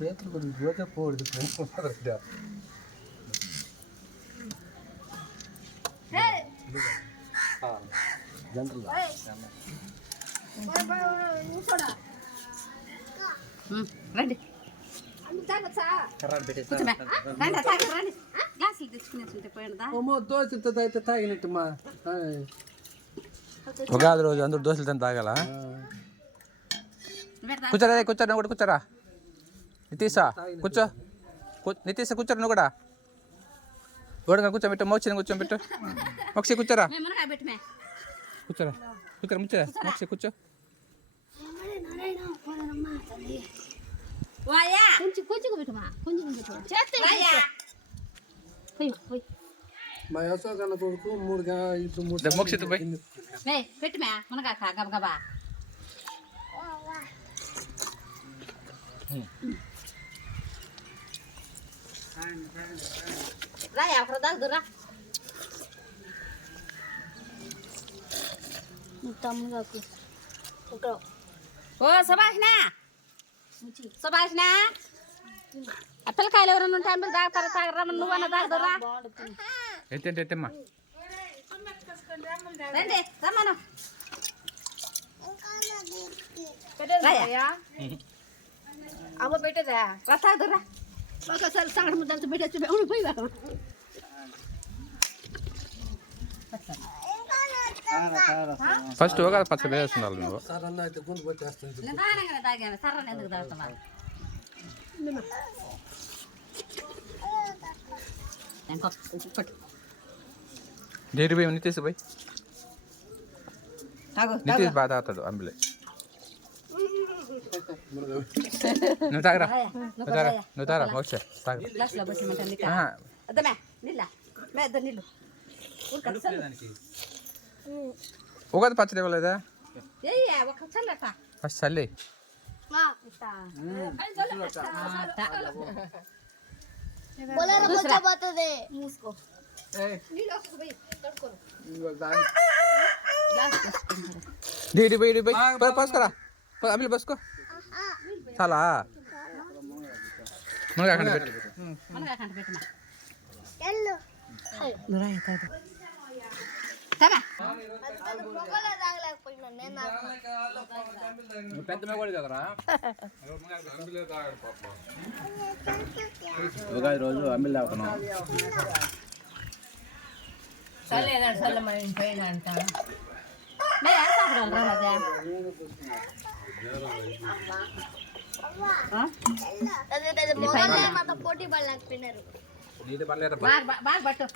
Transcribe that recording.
చేతులు కొంచెం రోజే పోడు రండి గ్లాసులు తెచ్చుకునే దోశలతో అయితే తాగినట్టుమా ఉగాది రోజు అందరూ దోశలతో తాగాల కూర్చోరా కూర్చోరా నువ్వు కూడా కూర్చోరా నితీసా కూర్చో నితీసా కూర్చోరా నువ్వు కూడా ఓడగా కూర్చోబెట్టు మోక్షని కూర్చోబెట్టు మోక్షి కూర్చోరా కూర్చోరా కూర్చోరా ముచ్చరా మోక్షి కూర్చో మా అశోకన్న కొడుకు 3 మోక్షితో పోయి పెట్టుమా మునగా గబగబా రాయా అక్కడ దాగురా ఓ సుభాష్నా ఆ పిల్లకాయలు ఎవరైనా ఉంటే అందరూ తాగుతారా తాగరా నువ్వన్నా తాగుదురా ఎత్తమ్మా రండి రమ్మను అమ్మ పెట్టేదా తాగుదురా ఒకసారి సంగడి ముద్దలతో పెట్టచ్చు పోయి ఫస్ట్ ఉగాది పచ్చడి వేస్తున్నారు నువ్వు సరన్నా అయితే గుండు పట్టేస్తుంది నిదానంగానే తాగాను సర్రని ఎందుకు తాగుతున్నారు డైరీ పోయి నితీష్ పోయి నితీష్ బాగా తాగుతాడు అంబిలే నువ్వు తాగరా నువ్వు తాగరా మోక్ష తాగు ఉగాది పచ్చడి ఇవ్వలేదా ఫస్ట్ చల్లి మూసుకో డీడీ పోయి పోసుకోరా అమ్మిలి పోసుకో చాలా మునగాకండి పెట్టు పెద్ద కూడా కదరా ఉగాది రోజు అమ్మిలి తాగుతున్నాం పోటీ పడలేకపోయినారు బాగా పట్టు